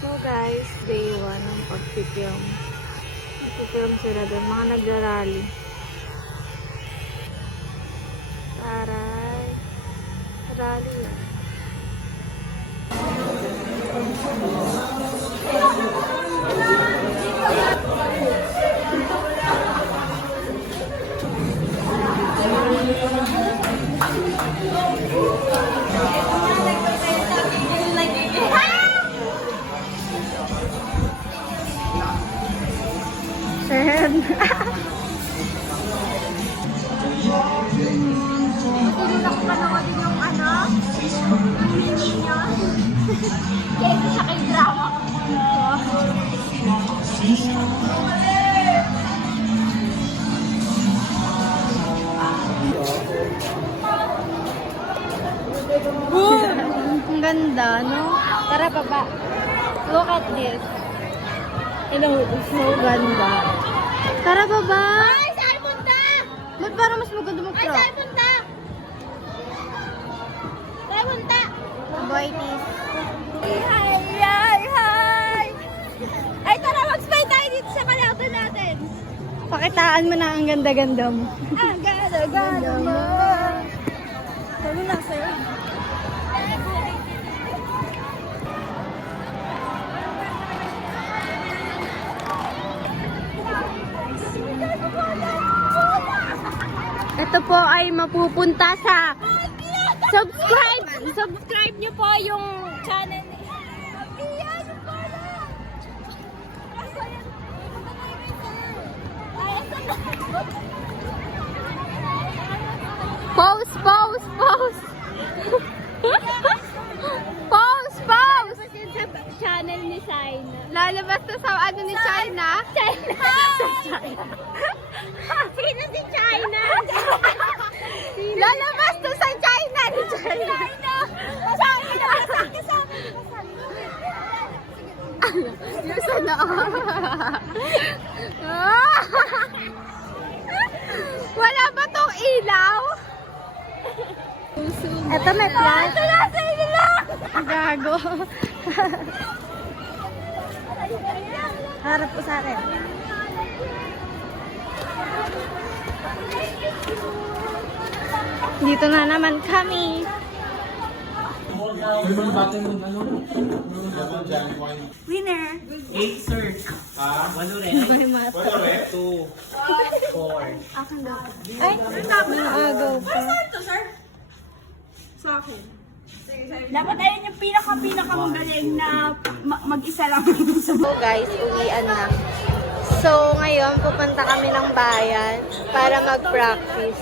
So guys, day 1 ng pagpipilm. Nagpipilm sila doon, mga nagrarally. Taray. Rally yan. Sen. Matulog ako panoodin yung ano? Yung review niya. Kaya sa kay drama ko. Ang ganda, no? Tara, baba. Look at this. Hello, so ganda. Tara, baba. Ay, saan punta? Ba't parang mas maganda Ay, mag-crop? saan punta? Saan punta? Boy, please. Hi, hi, hi! Ay, tara, mag-spy tayo dito sa kalautan natin. Pakitaan mo na ang ganda-ganda mo. Ang ganda-ganda mo. Sabi na sa'yo. Ito po ay mapupunta sa subscribe niyo po yung channel ni Pose. Sa channel ni Saina. Lalabas na sa ano ni China? China. Sino si China? Lalabas na sa China ni China. Yung sana. Wala ba tong ilaw? Eto may plan. Ito na sa inyo. Gago. Harap po sa akin. Dito na naman kami. Winner. 8, sir. Walo rin. Two, four. Akin daw. Ay, naagaw pa. Ito, sir. Sa akin. Dapat ayun yung pinaka-magaling na mag-isa lang. So guys, uwian na. So ngayon, pupunta kami ng bayan para mag-practice.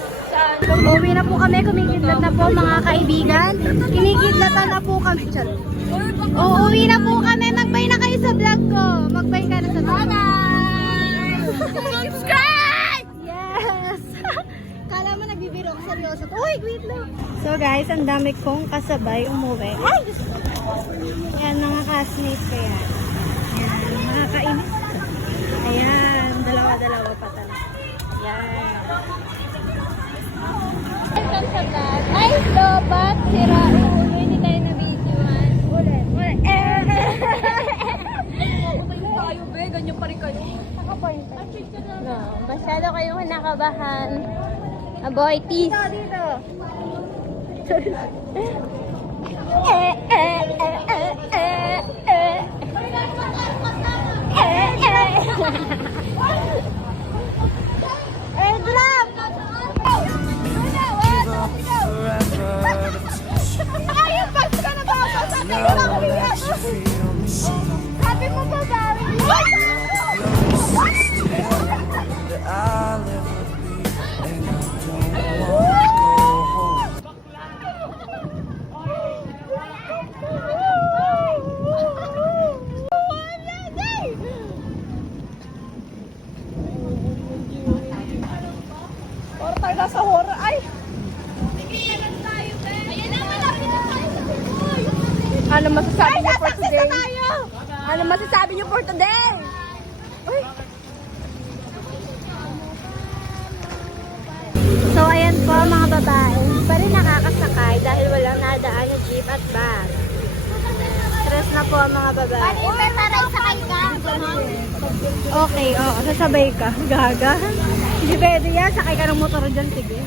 Uwi na po kami, kumikidlat na po mga kaibigan. Kinikidlatan na po kami. Uuwi na po kami, magbay na kayo sa vlog ko. Magbay ka na sa vlog. Subscribe! Yes! Kala mo nagbibiro ako seryoso. Uy, wait lang. So guys, ang dami kong kasabay umuwi. Ay! Yan, mga classmates ko yan. Yan, nakakainis. Ayan, dalawa-dalawa pa talaga. Yan. Welcome sa vlog. Ay, lobat! Sira ulo. Hindi tayo na-videoan. Ulit. Tayo, be. Ganyan pa rin kayo. No, masyado kayong nakabahan. Aboy, tease. Dito. Drop! Ayun, pag ka na ba ako? Sabi mo ba ba? Nasa horror. Ay! Ano masasabi niyo for today? Ano masasabi niyo for today? Uy! So ayan po mga babae, hindi pa rin nakakasakay dahil walang nadaan na jeep at bus. Stress na na po ang mga babae. Taray sakay ka. Okay, oo. Sasabay ka. Gaga. Hindi pwede yan. Sakay ka ng motor dyan. Sige.